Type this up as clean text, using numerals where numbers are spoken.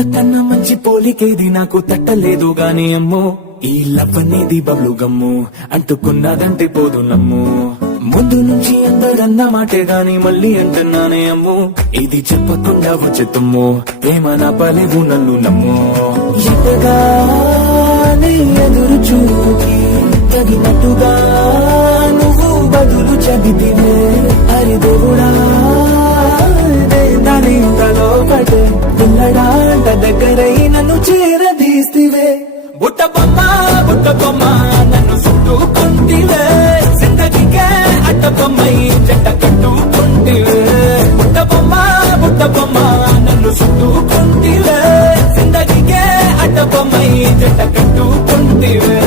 ఇంతకన్నా మంచి పోలికేది నాకు తట్టలేదు గాని అమ్మో ఈ లవ్ అనేది బబ్లు గమ్ము అంటుకున్నదంటే పోదు నమ్ము ముందు నుంచి అందరన్న మాటే గాని మళ్ళీ అంటున్నానే అమ్ము ఇది చెప్పకుండా వచ్చే తుమ్ము ప్రేమ నా పలేవు నన్ను నమ్ము ఎట్టగానే ఎదురు చూకి తగినట్టుగా నువ్వు బదులు చదివితే హరి దేవుడా దాని తలో పడే పిల్లడాంట దగ్గరై నన్ను చేరదీస్తివే బుట్ట బొమ్మ నన్ను చుట్టుకుంటివే జిందగీకే అట్ట బొమ్మై జంట కట్టుకుంటివే బుట్ట బొమ్మ నన్ను చుట్టుకుంటివే జిందగీకే అట్ట బొమ్మై జంట కట్టుకుంటివే